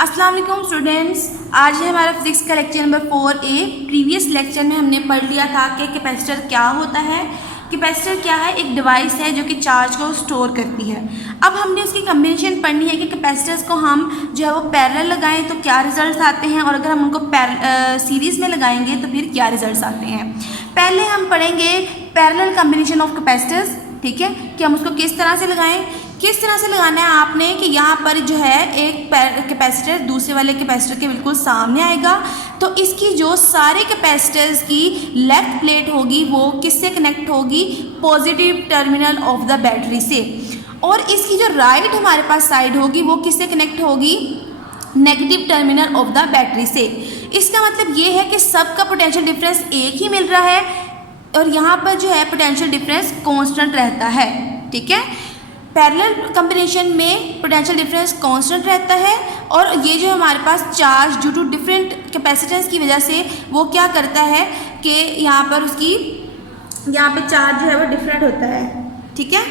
अस्सलाम वालेकुम स्टूडेंट्स, आज है हमारा फिजिक्स का lecture number 4A। Previous lecture में हमने पढ़ लिया था कि कैपेसिटर क्या होता है। कैपेसिटर क्या है? एक डिवाइस है जो कि चार्ज को स्टोर करती है। अब हमने उसकी कम्बिनेशन पढ़नी है कि कैपेसिटर्स को हम जो है वो पैरेलल लगाएं तो क्या रिजल्ट्स आते हैं, और अगर हम उनको सीरीज़ में लगाएंगे तो फिर क्या रिजल्ट्स आते हैं। पहले हम पढ़ेंगे पैरेलल कम्बिनेशन ऑफ कैपेसिटर्स, ठीक है, कि हम उसको किस तरह से लगाएं। किस तरह से लगाना है आपने कि यहाँ पर जो है एक कैपेसिटर दूसरे वाले कैपेसिटर के बिल्कुल सामने आएगा, तो इसकी जो सारे कैपेसिटर्स की लेफ्ट प्लेट होगी वो किससे कनेक्ट होगी? Positive terminal of the battery से। और इसकी जो राइट हमारे पास साइड होगी वो किससे कनेक्ट होगी? Negative terminal of the battery से। इसका मतलब ये है कि सबका पोटेंशियल डिफरेंस एक ही मिल रहा है और यहाँ पर जो है पोटेंशियल डिफरेंस कांस्टेंट रहता है, ठीक है। पैरेलल कॉम्बिनेशन में पोटेंशियल डिफरेंस कांस्टेंट रहता है, और ये जो हमारे पास charge due to different capacitance की वजह से वो क्या करता है कि यहाँ पर उसकी यहाँ पे चार्ज जो है वो डिफरेंट होता है, ठीक है।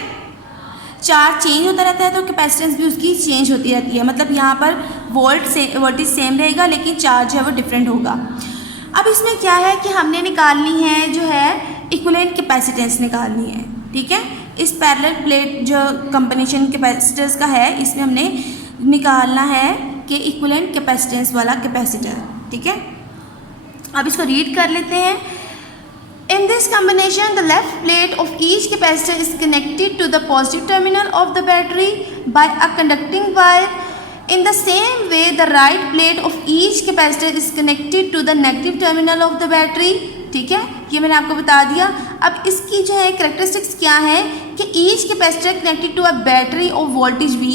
चार्ज चेंज होता रहता है तो कैपेसिटेंस भी उसकी चेंज होती रहती है। मतलब यहाँ पर वोल्टेज सेम रहेगा लेकिन चार्ज है वो डिफरेंट होगा। अब इसमें क्या है कि हमने निकालनी है जो है इक्विवेलेंट कैपेसिटेंस निकालनी है, ठीक है। इस पैरेलल प्लेट जो कॉम्बिनेशन कैपेसिटर्स का है इसमें हमने निकालना है कि इक्विवेलेंट कैपेसिटेंस वाला कैपेसिटर, ठीक है। अब इसको रीड कर लेते हैं। In this combination, the left plate of each capacitor is connected to the positive terminal of the battery by a conducting wire. In the same way, the right plate of each capacitor is connected to the negative terminal of the battery. ठीक है, ये मैंने आपको बता दिया। अब इसकी जो है कैरेक्टरिस्टिक्स क्या है कि each capacitor connected to a battery of voltage V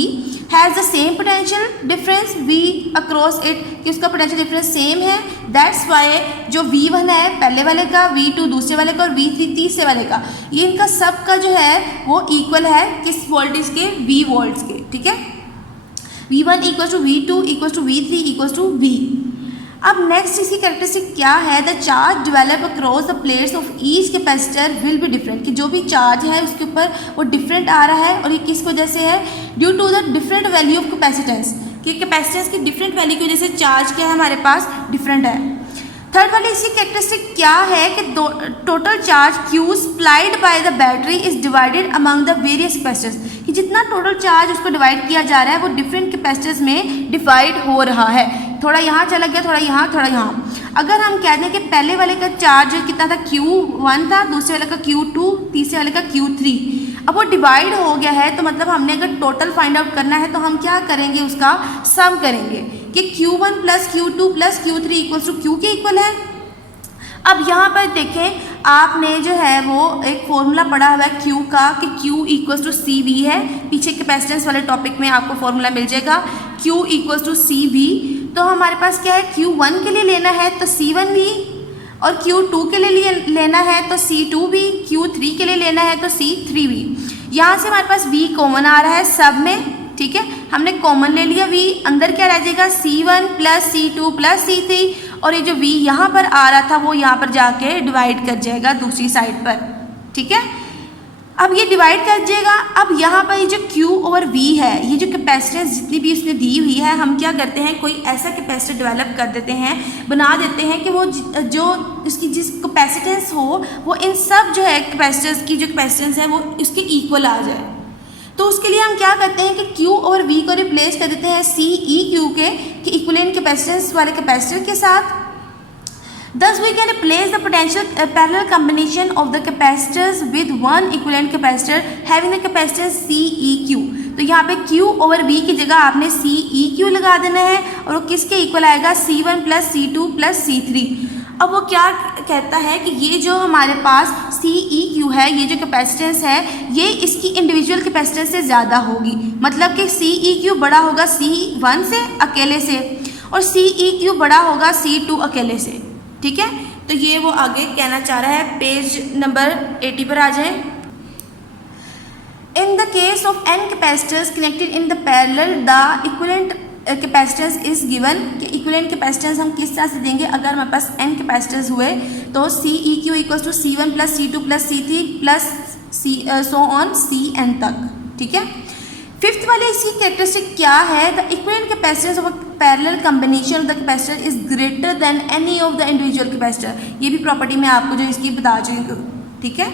has the same potential difference V across it, कि उसका potential difference सेम है। That's why जो V1 है पहले वाले का, V2 दूसरे वाले का और V3 तीसरे वाले का, ये इनका सब का जो है वो इक्वल है किस वोल्टेज के? V वोल्ट्स के, ठीक है। V1 equal to V2 equal to V3 equal to V। अब नेक्स्ट इसकी कैरेक्टरिस्टिक क्या है? The charge develop across the plates of each capacitor will be different, कि जो भी चार्ज है उसके ऊपर वो डिफरेंट आ रहा है, और ये किस वजह से है? Due to the different value of capacitance, कि कैपेसिटेंस की डिफरेंट वैल्यू की वजह से चार्ज क्या है हमारे पास? डिफरेंट है। थर्ड वाली इसकी कैरेक्टरिस्टिक क्या है कि total charge Q supplied by the battery is divided among the various capacitors, कि जितना टोटल चार्ज उसको डिवाइड किया जा रहा है वो डिफरेंट कैपेसिटर्स में डिवाइड हो रहा है। थोड़ा यहाँ चला गया, थोड़ा यहाँ, थोड़ा यहाँ। अगर हम कह दें कि पहले वाले का चार्ज कितना था? Q1 था, दूसरे वाले का Q2, तीसरे वाले का Q3। अब वो डिवाइड हो गया है तो मतलब हमने अगर टोटल फाइंड आउट करना है तो हम क्या करेंगे? उसका सम करेंगे कि Q1 plus Q2 plus Q3 equals to Q के इक्वल है। अब यहाँ पर देखें, आपने जो है वो एक फॉर्मूला पढ़ा हुआ है Q का कि Q इक्वल्स टू CV है। पीछे कैपेसिटेंस वाले टॉपिक में आपको फॉर्मूला मिल जाएगा Q इक्वल्स टू CV। तो हमारे पास क्या है? Q1 के लिए लेना है तो C1V, और Q2 के लिए लेना है तो C2V, Q3 के लिए लेना है तो C3V। यहाँ से हमारे पास V कॉमन आ रहा है सब में, ठीक है। हमने कॉमन ले लिया V, अंदर क्या रह जाएगा? C1 plus C2 plus C3, और ये जो V यहाँ पर आ रहा था वो यहाँ पर जाके डिवाइड कर जाएगा दूसरी साइड पर, ठीक है। अब ये डिवाइड कर जाएगा। अब यहाँ पर ये जो Q ओवर V है, ये जो कैपेसिटेंस जितनी भी उसने दी हुई है, हम क्या करते हैं? कोई ऐसा कैपेसिटर डेवलप कर देते हैं, बना देते हैं कि वो जो इसकी जिस कैपेसिटेंस हो वो इन सब जो है कैपेसिटर्स की जो कैपेसिटेंस है वो इसके इक्वल आ जाए। तो उसके लिए हम क्या करते हैं कि Q और V को रिप्लेस कर देते हैं CEQ के इक्विवेलेंट कैपेसिटेंस वाले कैपेसिटर के साथ। Thus we can replace the potential parallel combination of the capacitors with one equivalent capacitor having the capacitance CEQ। तो यहाँ पे Q ओवर V की जगह आपने CEQ लगा देना है, और वो किसके इक्वल आएगा? C1 plus C2 plus C3। अब वो क्या कहता है कि ये जो हमारे पास CEQ है, ये जो कैपेसिटेंस है, ये इसकी इंडिविजुअल कैपेसिटेंस से ज़्यादा होगी। मतलब कि CEQ बड़ा होगा C1 से अकेले से, और CEQ बड़ा होगा C2 अकेले से, ठीक है। तो ये वो आगे कहना चाह रहा है। पेज नंबर 80 पर आ जाए। In the case of n capacitors connected in the parallel the equivalent capacitance is given, कि इक्विवेलेंट कैपेसिटेंस हम किस तरह से देंगे? अगर हमारे पास n कैपेसिटर्स हुए तो CEQ equals to C1 plus C2 plus C3 plus so on Cn तक, ठीक है। फिफ्थ वाली इसकी कैरेक्टरिस्टिक क्या है, the equivalent capacitance of a parallel combination of the capacitor is greater than any of the individual capacitor. ये भी property मैं आपको जो इसकी बता चुकी हूँ, ठीक है।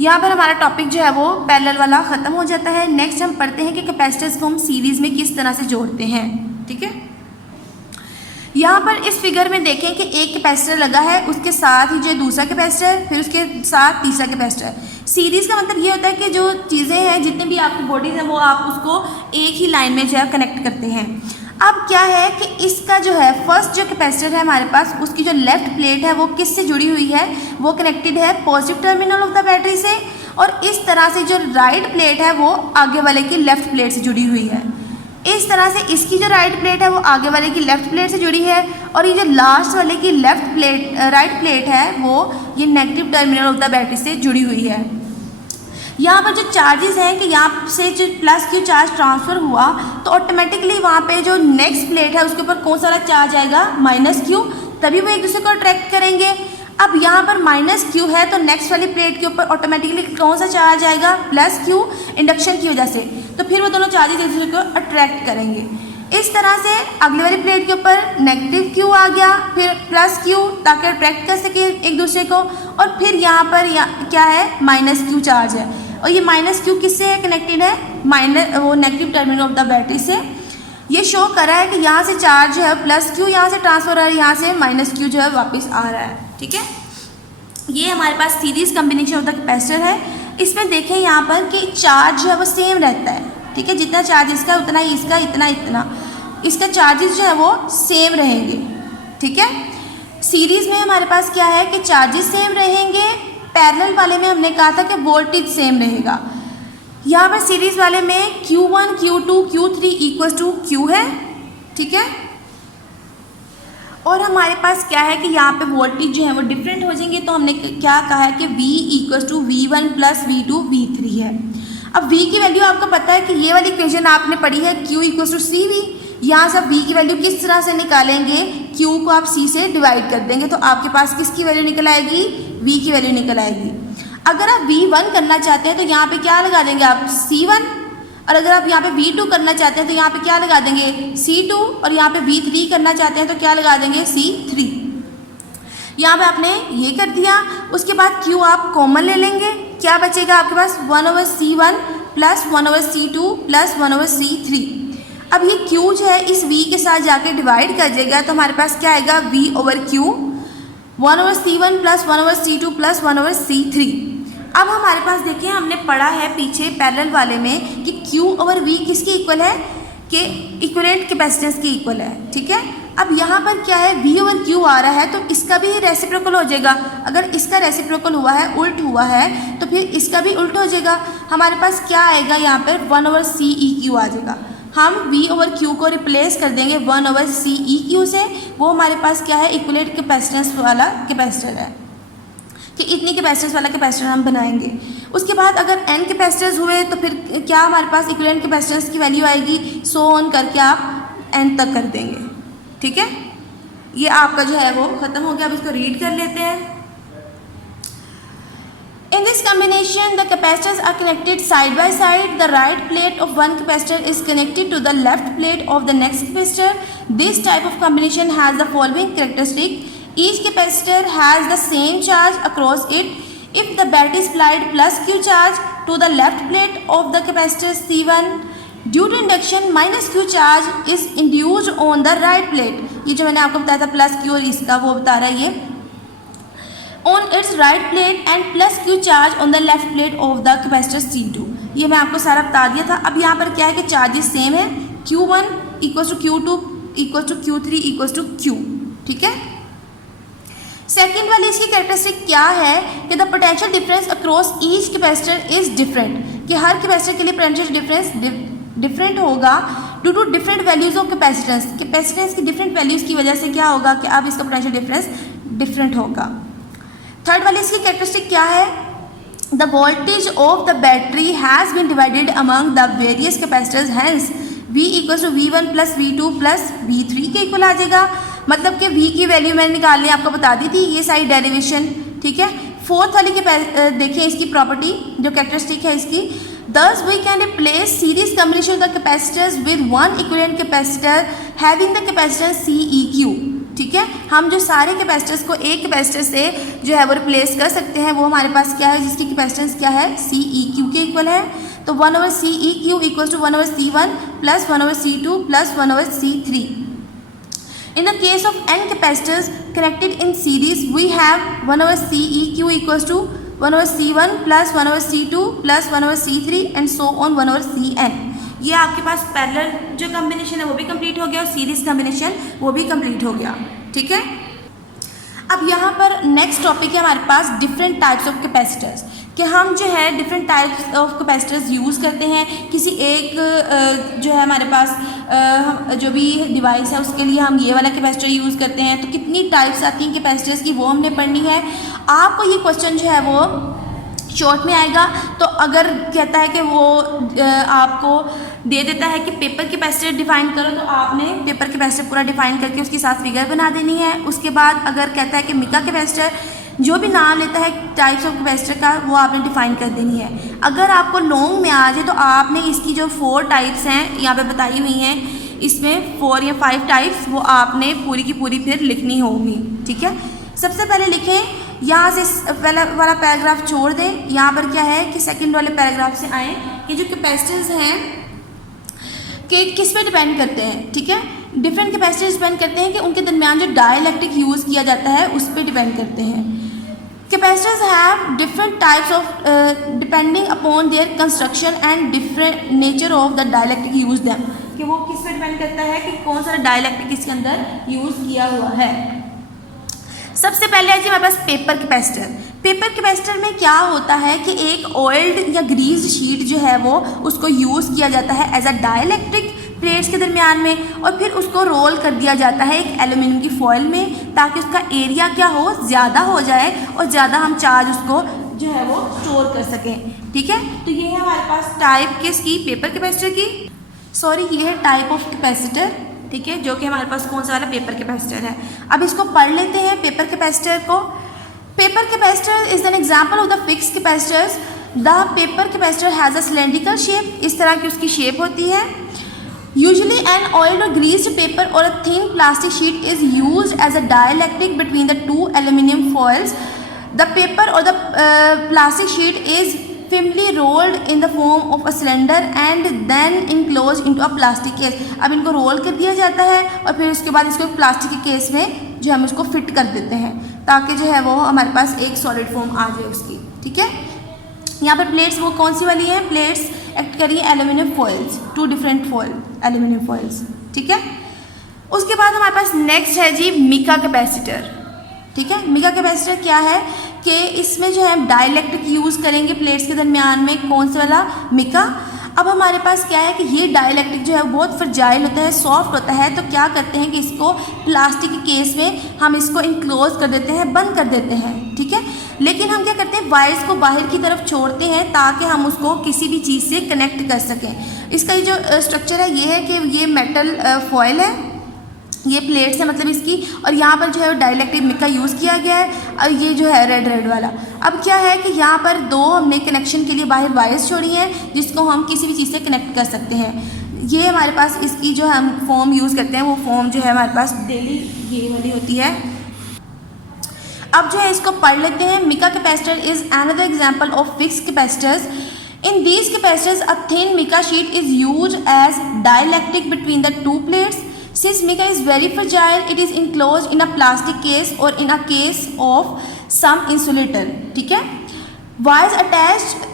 यहाँ पर हमारा टॉपिक जो है वो पैरेलल वाला ख़त्म हो जाता है। नेक्स्ट हम पढ़ते हैं कि कैपेसिटर्स को हम सीरीज़ में किस तरह से जोड़ते हैं, ठीक है। यहाँ पर इस फिगर में देखें कि एक कैपेसिटर लगा है, उसके साथ ही जो दूसरा कैपेसिटर, फिर उसके साथ तीसरा कैपेसिटर। सीरीज़ का मतलब ये होता है कि जो चीज़ें हैं, जितने भी आपकी बॉडीज़ हैं, वो आप उसको एक ही लाइन में जो है कनेक्ट करते हैं। अब क्या है कि इसका जो है फर्स्ट जो कैपेसिटर है हमारे पास, उसकी जो लेफ्ट प्लेट है वो किससे जुड़ी हुई है, वो कनेक्टेड है positive terminal of the battery से, और इस तरह से जो राइट प्लेट है वो आगे वाले की लेफ्ट प्लेट से जुड़ी हुई है। इस तरह से इसकी जो राइट प्लेट है वो आगे वाले की लेफ्ट प्लेट से जुड़ी है, और ये जो लास्ट वाले की लेफ्ट प्लेट राइट प्लेट है वो ये negative terminal of the battery से जुड़ी हुई है। यहाँ पर जो चार्जेस हैं कि यहाँ से जो प्लस क्यू चार्ज ट्रांसफ़र हुआ तो ऑटोमेटिकली वहाँ पे जो नेक्स्ट प्लेट है उसके ऊपर कौन सा चार्ज आएगा, माइनस क्यू, तभी वो एक दूसरे को अट्रैक्ट करेंगे। अब यहाँ पर माइनस क्यू है तो नेक्स्ट वाली प्लेट के ऊपर ऑटोमेटिकली कौन सा चार्ज आएगा, प्लस क्यू, इंडक्शन की वजह से, तो फिर वो दोनों चार्जेस एक दूसरे को अट्रैक्ट करेंगे। इस तरह से अगले वाली प्लेट के ऊपर नेगेटिव क्यू आ गया, फिर प्लस क्यू, ताकि अट्रैक्ट कर सके एक दूसरे को, और फिर यहाँ पर क्या है, माइनस क्यू चार्ज है, और ये माइनस क्यू किससे कनेक्टेड है, वो negative terminal of the battery से। ये शो कर रहा है कि यहाँ से चार्ज जो है प्लस क्यू यहाँ से ट्रांसफर हो रहा है, यहाँ से माइनस क्यू जो है वापस आ रहा है, ठीक है। ये हमारे पास series combination of the capacitor है। इसमें देखें यहाँ पर कि चार्ज जो है वो सेम रहता है, ठीक है, जितना चार्ज इसका उतना ही इसका, इतना इसका चार्जेस जो है वो सेम रहेंगे, ठीक है। सीरीज़ में हमारे पास क्या है कि चार्जेस सेम रहेंगे, पैरेलल वाले में हमने कहा था कि वोल्टेज सेम रहेगा। यहाँ पर सीरीज़ वाले में Q1, Q2, Q3 equal to Q है, ठीक है, और हमारे पास क्या है कि यहाँ पे वोल्टेज जो है वो डिफरेंट हो जाएंगे, तो हमने क्या कहा है कि V equal to V1 plus V2 V3 है। अब V की वैल्यू आपको पता है कि ये वाली इक्वेशन आपने पढ़ी है, Q इक्वल टू CV। यहाँ से V की वैल्यू किस तरह से निकालेंगे, Q को आप C से डिवाइड कर देंगे तो आपके पास किसकी वैल्यू निकल आएगी, V की वैल्यू निकल आएगी। अगर आप V1 करना चाहते हैं तो यहाँ पे क्या लगा देंगे आप, C1, और अगर आप यहाँ पे V2 करना चाहते हैं तो यहाँ पे क्या लगा देंगे, C2, और यहाँ पे V3 करना चाहते हैं तो क्या लगा देंगे, C3। यहाँ पे आपने ये कर दिया। उसके बाद Q आप कॉमन ले लेंगे, क्या बचेगा आपके पास, 1/C1 plus 1/C2 plus 1/C3। अब ये Q जो है इस V के साथ जाके डिवाइड कर देगा तो हमारे पास क्या आएगा, V/Q, 1/C1 plus 1/C2 plus 1/C3। अब हमारे पास देखिए हमने पढ़ा है पीछे पैरेलल वाले में कि Q/V किसकी इक्वल है, कि इक्विवेलेंट कैपेसिटेंस की इक्वल है, ठीक है। अब यहाँ पर क्या है, V/Q आ रहा है तो इसका भी रेसिप्रोकल हो जाएगा। अगर इसका रेसिप्रोकल हुआ है, उल्ट हुआ है, तो फिर इसका भी उल्ट हो जाएगा। हमारे पास क्या आएगा, यहाँ पर 1/CEQ आ जाएगा। हम V/Q को रिप्लेस कर देंगे 1/CEQ से, वो हमारे पास क्या है, इक्विवेलेंट कैपेसिटेंस वाला कैपेसिटर है, कि इतनी कैपेसिटेंस वाला कैपेसिटर हम बनाएंगे। उसके बाद अगर n कैपेसिटर्स हुए तो फिर क्या हमारे पास इक्विवेलेंट कैपेसिटेंस की वैल्यू आएगी, सो ऑन करके आप n तक कर देंगे, ठीक है। ये आपका जो है वो ख़त्म हो गया। अब इसको रीड कर लेते हैं। In this combination, the capacitors are connected side by side. The right plate of one capacitor is connected to the left plate of the next capacitor. This type of combination has the following characteristic. Each capacitor has the same charge across it. If the battery supplied plus Q charge to the left plate of the capacitor C1, due to induction minus Q charge is induced on the right plate. ये जो मैंने आपको बताया था plus Q और इसका वो बता रहा है ये on its right plate and plus Q charge on the left plate of the capacitor C2। ये मैं आपको सारा बता दिया था। अब यहाँ पर क्या है कि चार्जेस सेम है, Q1 equal to Q2 equal to Q3 equal to Q, ठीक है। सेकेंड वाली इसकी कैरेक्टरिस्टिक क्या है कि the potential difference across each capacitor is different, कि हर कैपेसिटर के लिए पोटेंशियल डिफरेंस डिफरेंट होगा due to different values of capacitance की डिफरेंट वैल्यूज़ की वजह से क्या होगा कि अब इसका पोटेंशियल डिफरेंस डिफरेंट होगा। थर्ड वाली इसकी कैरेक्टरिस्टिक क्या है, the voltage of the battery has been divided among the various capacitors, hence V equal to V1 plus V2 plus V3 के इक्वल आ जाएगा। मतलब कि V की वैल्यू मैंने निकालनी आपको बता दी थी, ये सारी डेरिवेशन, ठीक है। फोर्थ वाली के देखिए इसकी प्रॉपर्टी जो कैरेक्टरिस्टिक है इसकी, Thus we can replace series combination of the capacitors with one equivalent capacitor having the capacitance CEQ। ठीक है, हम जो सारे कैपेसिटर्स को एक कैपेसिटर से जो है वो रिप्लेस कर सकते हैं, वो हमारे पास क्या है, जिसकी कैपेसिटेंस क्या है, CEQ के इक्वल है। तो 1/CEQ equals to 1/C1 plus 1/C2 plus 1/C3। In the case of n capacitors connected in series, we have 1/CEQ equals to 1/C1 plus 1/C2 plus 1/C3 and so on 1/Cn। ये आपके पास parallel जो combination है वो भी complete हो गया और series combination वो भी कंप्लीट हो गया। ठीक है, अब यहाँ पर नेक्स्ट टॉपिक है हमारे पास डिफरेंट टाइप्स ऑफ कैपेसिटर्स, कि हम जो है different types of capacitors use करते हैं किसी एक जो है हमारे पास जो भी डिवाइस है उसके लिए हम ये वाला कैपेसिटर यूज़ करते हैं। तो कितनी टाइप्स आती हैं कैपेसिटर्स की वो हमने पढ़नी है। आपको ये क्वेश्चन जो है वो शॉर्ट में आएगा, तो अगर कहता है कि वो आपको दे देता है कि पेपर कैपेसिटर डिफाइन करो, तो आपने पेपर कैपेसिटर पूरा डिफाइन करके उसके साथ फिगर बना देनी है। उसके बाद अगर कहता है कि मिका कैपेसिटर, जो भी नाम लेता है टाइप्स ऑफ कैपेसिटर का, वो आपने डिफाइन कर देनी है। अगर आपको लॉन्ग में आ जाए तो आपने इसकी जो 4 टाइप्स हैं यहाँ पे बताई हुई हैं, इसमें 4 या 5 टाइप्स वो आपने पूरी की पूरी फिर लिखनी होगी। ठीक है, सबसे पहले लिखें, यहाँ से पहला वाला पैराग्राफ छोड़ दें। यहाँ पर क्या है कि सेकंड वाले पैराग्राफ से आए कि जो कैपेसिटर्स हैं कि किस पे डिपेंड करते हैं। ठीक है, डिफरेंट कैपेसिटर्स डिपेंड करते हैं कि उनके दरमियान जो डाइलेक्ट्रिक यूज़ किया जाता है उस पर डिपेंड करते हैं। Capacitors have different types of depending upon their construction and different nature of the dielectric use them, कि वो किस पे डिपेंड करता है कि कौन सा डाइलेक्ट्रिक इसके अंदर यूज़ किया हुआ है। सबसे पहले है जी हमारे पास पेपर कैपेसिटर। पेपर कैपेसिटर में क्या होता है कि एक ऑयल्ड या ग्रीस्ड शीट जो है वो उसको यूज़ किया जाता है एज अ डाइलेक्ट्रिक प्लेट्स के दरमियान में, और फिर उसको रोल कर दिया जाता है एक एल्यूमिनियम की फॉइल में, ताकि उसका एरिया क्या हो, ज़्यादा हो जाए और ज़्यादा हम चार्ज उसको जो है वो स्टोर कर सकें। ठीक है, तो ये है हमारे पास टाइप किसकी, पेपर कैपेसिटर की, सॉरी ये है टाइप ऑफ कैपेसिटर। ठीक है, जो कि हमारे पास कौन सा वाला, पेपर कैपेसिटर है। अब इसको पढ़ लेते हैं पेपर कैपेसिटर को। Paper capacitor is an example of the fix capacitors. The paper capacitor has a cylindrical shape, इस तरह की उसकी शेप होती है। Usually an oiled or greased paper or a thin plastic sheet is used as a dielectric between the two aluminum foils. The paper or the plastic sheet is firmly rolled in the form of a cylinder and then enclosed into a plastic case. अब इनको role कर दिया जाता है और फिर उसके बाद इसको प्लास्टिक के केस में जो हम उसको फिट कर देते हैं, ताकि जो है वो हमारे पास एक सॉलिड फॉर्म आ जाए उसकी। ठीक है, यहाँ पर प्लेट्स वो कौन सी वाली हैं, प्लेट्स एक्ट करिए aluminium foils, 2 different foil aluminium foils. ठीक है, उसके बाद हमारे पास नेक्स्ट है जी मिका कैपेसिटर। ठीक है, मिका कैपेसिटर क्या है कि इसमें जो है हम डाइलेक्ट्रिक यूज़ करेंगे प्लेट्स के दरमियान में, कौन सा वाला, मिका। अब हमारे पास क्या है कि ये डाइलेक्ट्रिक जो है बहुत फ्रजाइल होता है, सॉफ्ट होता है, तो क्या करते हैं कि इसको प्लास्टिक के केस में हम इसको इंक्लोज कर देते हैं, बंद कर देते हैं। ठीक है, लेकिन हम क्या करते हैं, वायर्स को बाहर की तरफ छोड़ते हैं ताकि हम उसको किसी भी चीज़ से कनेक्ट कर सकें। इसका ये जो स्ट्रक्चर है ये है कि ये मेटल फॉयल है, ये प्लेट्स है मतलब इसकी, और यहाँ पर जो है डाइलेक्ट्रिक मिका यूज़ किया गया है, और ये जो है रेड वाला। अब क्या है कि यहाँ पर 2 हमने कनेक्शन के लिए बाहर वायर्स छोड़ी हैं जिसको हम किसी भी चीज़ से कनेक्ट कर सकते हैं। ये हमारे पास इसकी जो हम फॉर्म यूज़ करते हैं वो फॉर्म जो है हमारे पास डेली ये वाली होती है। अब जो है इसको पढ़ लेते हैं। Mica capacitor is another example of fixed capacitors. In these capacitors, a thin mica sheet is used as dielectric between the 2 plates. Since mica is very fragile, it is enclosed in a plastic case or in a case of some insulator. ठीक है, wires attached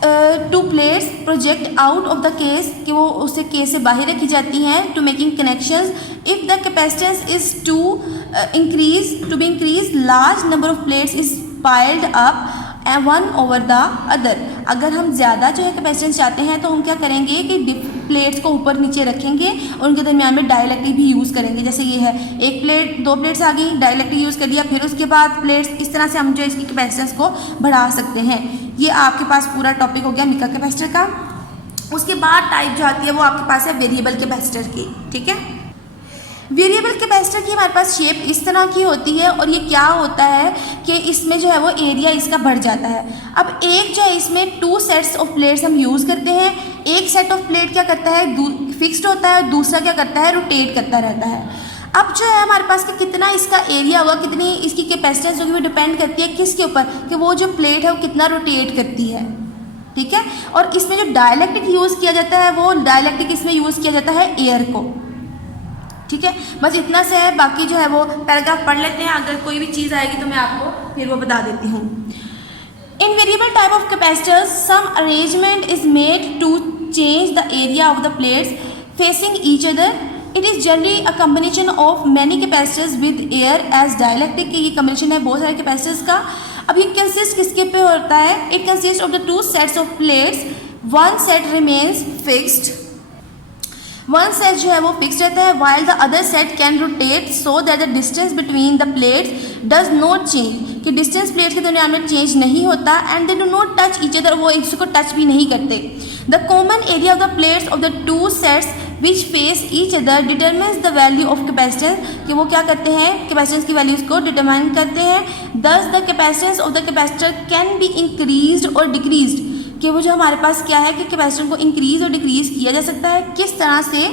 to plates project out of the case, कि वो उसे case से बाहर रखी जाती हैं to making connections. If the capacitance is to be increased, large number of plates is piled up one over the other. अगर हम ज़्यादा जो है कैपेसिटेंस चाहते हैं तो हम क्या करेंगे कि प्लेट्स को ऊपर नीचे रखेंगे और उनके दरमियान में डाइलेक्ट्रिक भी यूज़ करेंगे। जैसे ये है, एक प्लेट 2 प्लेट्स आ गई, डाइलेक्ट्रिक यूज़ कर दिया, फिर उसके बाद प्लेट्स, इस तरह से हम जो इसकी कैपेसिटेंस को बढ़ा सकते हैं। ये आपके पास पूरा टॉपिक हो गया मिका कैपेसिटर का। उसके बाद टाइप जो आती है वो आपके पास है वेरिएबल कैपेसिटर की। ठीक है, वेरिएबल कैपेसिटर की हमारे पास शेप इस तरह की होती है और ये क्या होता है कि इसमें जो है वो एरिया इसका बढ़ जाता है। अब एक जो है इसमें 2 सेट्स ऑफ प्लेट्स हम यूज़ करते हैं। एक सेट ऑफ प्लेट क्या करता है, फिक्स्ड होता है, और दूसरा क्या करता है, रोटेट करता रहता है। अब जो है हमारे पास कि कितना इसका एरिया होगा, कितनी इसकी कैपेसिटेंस होगी, वो डिपेंड करती है किसके ऊपर, कि वो जो प्लेट है वो कितना रोटेट करती है। ठीक है, और इसमें जो डाइलेक्ट्रिक यूज़ किया जाता है वो डाइलेक्ट्रिक इसमें यूज़ किया जाता है एयर को। ठीक है, बस इतना से है, बाकी जो है वो पैराग्राफ पढ़ लेते हैं, अगर कोई भी चीज़ आएगी तो मैं आपको फिर वो बता देती हूँ। In variable type of capacitors some arrangement is made to change the area of the plates facing each other. It is generally a combination of many capacitors with air as dielectric. ये combination है बहुत सारे capacitors का। अब ये consist किसके पे होता है, it consist of the 2 sets of plates, one set remains fixed, one set जो है वो फिक्स रहता है, while the other set can rotate so that the distance between the plates does not change, कि डिस्टेंस प्लेट्स के दरमियान में change नहीं होता, and they do not touch each other, वो इसको टच भी नहीं करते। The common area of the plates of the 2 sets which face each other determines the value of capacitance, कि वो क्या करते हैं, कैपेसिटेंस की वैल्यूज़ को डिटरमाइन करते हैं। दस the capacitance of the capacitor can be increased और डिक्रीज्ड, कि वो जो हमारे पास क्या है कि कैपेसिटर को इंक्रीज और डिक्रीज किया जा सकता है। किस तरह से,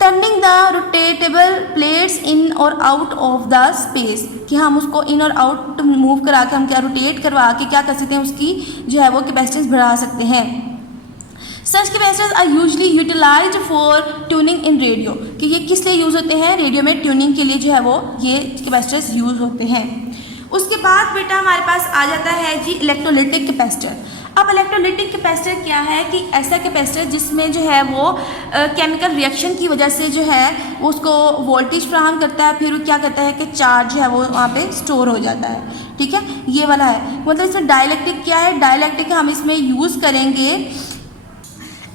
टर्निंग द रोटेटेबल प्लेट्स इन और आउट ऑफ द स्पेस, कि हम उसको इन और आउट मूव करा के हम क्या रोटेट करवा के क्या कर सकते हैं, उसकी जो है वो कैपेसिटेंस बढ़ा सकते हैं। Such capacitors are usually utilize for tuning in radio, कि ये किस लिए यूज़ होते हैं, रेडियो में ट्यूनिंग के लिए जो है वो ये कैपेसिटर्स यूज़ होते हैं। उसके बाद बेटा हमारे पास आ जाता है जी इलेक्ट्रोलिटिक कैपेसिटर। अब इलेक्ट्रोलिटिक कैपेसिटर क्या है, कि ऐसा कैपेसिटर जिसमें जो है वो केमिकल रिएक्शन की वजह से जो है वो उसको वोल्टेज फ्राहम करता है, फिर वो क्या करता है कि चार्ज जो है वो वहाँ पे स्टोर हो जाता है। ठीक है, ये वाला है। मतलब इसमें डाइलेक्ट्रिक क्या है, डाइलेक्ट्रिक हम इसमें यूज़ करेंगे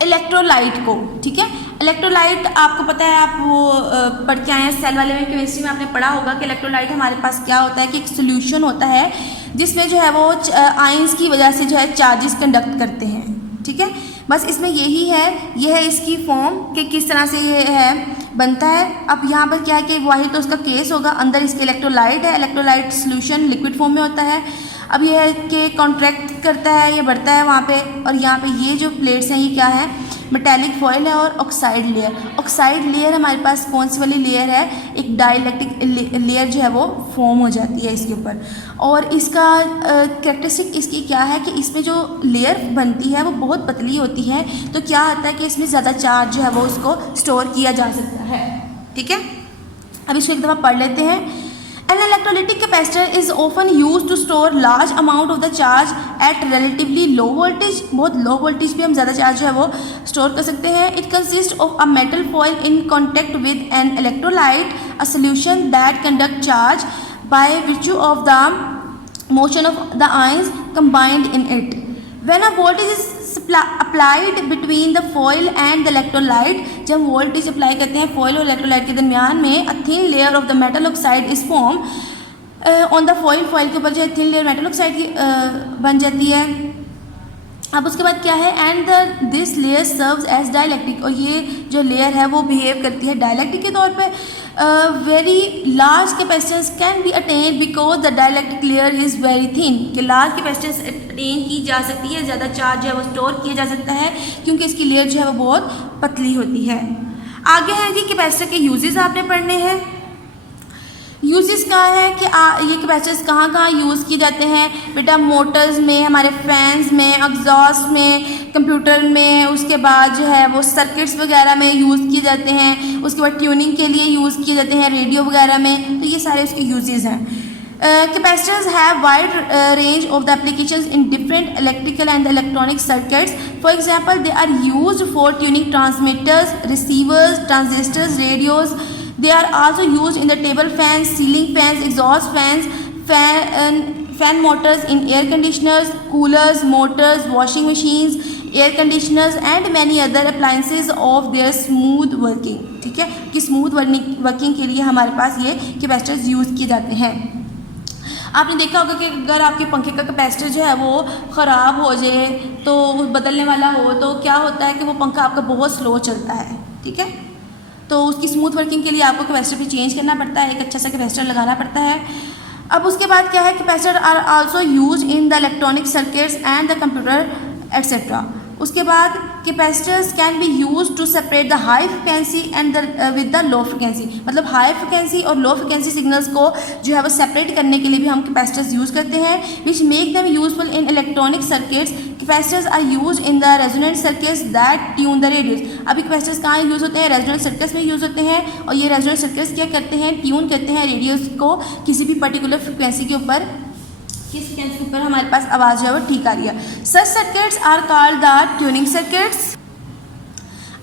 इलेक्ट्रोलाइट को। ठीक है, इलेक्ट्रोलाइट आपको पता है, आप वो पढ़ के आए हैं सेल वाले में, केमिस्ट्री में आपने पढ़ा होगा कि इलेक्ट्रोलाइट हमारे पास क्या होता है कि एक सोल्यूशन होता है जिसमें जो है वो आयंस की वजह से जो है चार्जेस कंडक्ट करते हैं। ठीक है, बस इसमें यही है, ये है इसकी फॉर्म कि किस तरह से ये है बनता है। अब यहाँ पर क्या है कि वाही तो उसका केस होगा, अंदर इसके इलेक्ट्रोलाइट है, इलेक्ट्रोलाइट सोल्यूशन लिक्विड फॉर्म में होता है। अब ये है कि कॉन्ट्रैक्ट करता है, ये बढ़ता है वहाँ पे, और यहाँ पे ये जो प्लेट्स हैं ये क्या है, मेटेलिक फॉयल है और ऑक्साइड लेयर। ऑक्साइड लेयर हमारे पास कौन सी वाली लेयर है, एक डाइलेक्ट्रिक लेयर जो है वो फॉर्म हो जाती है इसके ऊपर। और इसका कैरेक्टरिस्टिक इसकी क्या है कि इसमें जो लेयर बनती है वो बहुत पतली होती है, तो क्या होता है कि इसमें ज़्यादा चार्ज जो है वो उसको स्टोर किया जा सकता है। ठीक है, अब इसको एक दफ़ा पढ़ लेते हैं। An electrolytic capacitor is often used to store large amount of the charge at relatively low voltage. बहुत low voltage पे हम ज़्यादा चार्ज जो है वो स्टोर कर सकते हैं। It consists of a metal foil in contact with an electrolyte, a solution that conduct charge by virtue of the motion of the ions combined in it. When a voltage is applied between the foil and the electrolyte, जब voltage apply करते हैं foil और electrolyte के दरमियान में, a thin layer of the metal oxide is formed on the foil के ऊपर जो है thin layer metal oxide की बन जाती है। अब उसके बाद क्या है, and this layer serves as dielectric, और ये जो लेयर है वो बिहेव करती है डाइलेक्ट्रिक के तौर पे। Very large capacitance can be attain because the dielectric layer is very thin, कि लार्ज कैपेसिटेंस अटेन की जा सकती है, ज़्यादा चार्ज जो है वो स्टोर किया जा सकता है क्योंकि इसकी लेयर जो है वो बहुत पतली होती है। आगे है जी कैपेसिटर के यूजेस आपने पढ़ने हैं। यूजेस कहाँ है कि ये कैपेसिटर्स कहाँ कहाँ यूज़ किए जाते हैं बेटा, मोटर्स में, हमारे फैंस में, एग्जॉस्ट में, कंप्यूटर में, उसके बाद जो है वो सर्किट्स वगैरह में यूज़ किए जाते हैं, उसके बाद ट्यूनिंग के लिए यूज़ किए जाते हैं रेडियो वगैरह में, तो ये सारे उसके यूजेस हैं। Capacitors have wide range of the applications in different electrical and electronic circuits. For example, they are used for tuning transmitters, receivers, transistors, radios. They are also used in the table fans, ceiling fans, exhaust fans, fan motors in air conditioners, coolers, motors, washing machines, air conditioners and many other appliances of their smooth working. ठीक है, कि smooth working के लिए हमारे पास ये capacitors use किए जाते हैं। आपने देखा होगा कि अगर आपके पंखे का कैपेसिटर जो है वो ख़राब हो जाए तो बदलने वाला हो तो क्या होता है कि वो पंखा आपका बहुत स्लो चलता है। ठीक है, तो उसकी स्मूथ वर्किंग के लिए आपको कैपेसिटर भी चेंज करना पड़ता है, एक अच्छा सा कैपेसिटर लगाना पड़ता है। अब उसके बाद क्या है, capacitor are also use in the electronic circuits and the computer etcetera. उसके बाद capacitors can be use to separate the high frequency and with the low frequency, मतलब हाई फ्रिक्वेंसी और लो फ्रिक्वेंसी सिग्नल्स को जो है वो separate करने के लिए भी हम कैपेसिटर्स यूज़ करते हैं, which make them useful in electronic circuits. Capacitors are use in the resonant circuits that tune the radius. अभी कैपेसिटर्स कहाँ यूज़ होते हैं, रेजोनेंट सर्किट्स में यूज़ होते हैं, और ये रेजोनेंट सर्किट्स क्या करते हैं, ट्यून करते हैं रेडियस को किसी भी पर्टिकुलर फ्रिक्वेंसी के ऊपर, किस फ्रिक्वेंसी के ऊपर हमारे पास आवाज़ जो है वो ठीक आ रही है। Such circuits are called the tuning circuits.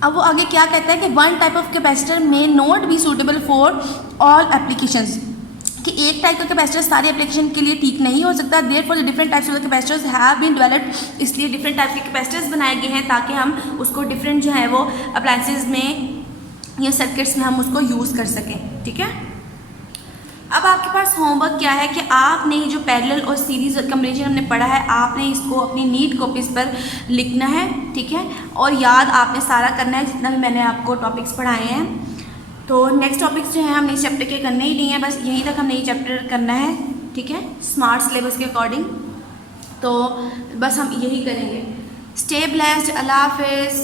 अब वो आगे क्या कहता है कि one type of capacitor may not be suitable for all applications, कि एक टाइप का कैपेसिटर सारे एप्लीकेशन के लिए ठीक नहीं हो सकता। Therefore the different types of capacitors have been developed, इसलिए डिफरेंट टाइप के कैपेसिटर्स बनाए गए हैं ताकि हम उसको डिफरेंट जो है वो अप्लायंसेज में या सर्किट्स में हम उसको यूज़ कर सकें। ठीक है, अब आपके पास होमवर्क क्या है कि आपने जो पैरेलल और सीरीज कंपैरिजन हमने पढ़ा है, आपने इसको अपनी नीट कॉपीज़ पर लिखना है। ठीक है, और याद आपने सारा करना है जितना भी मैंने आपको टॉपिक्स पढ़ाए हैं। तो नेक्स्ट टॉपिक्स जो हैं हमने इस चैप्टर के करने ही नहीं है, बस यहीं तक हमने ये चैप्टर करना है। ठीक है, स्मार्ट सिलेबस के अकॉर्डिंग, तो बस हम यही करेंगे। स्टे ब्लेस्ड, अल्लाह हाफिज़।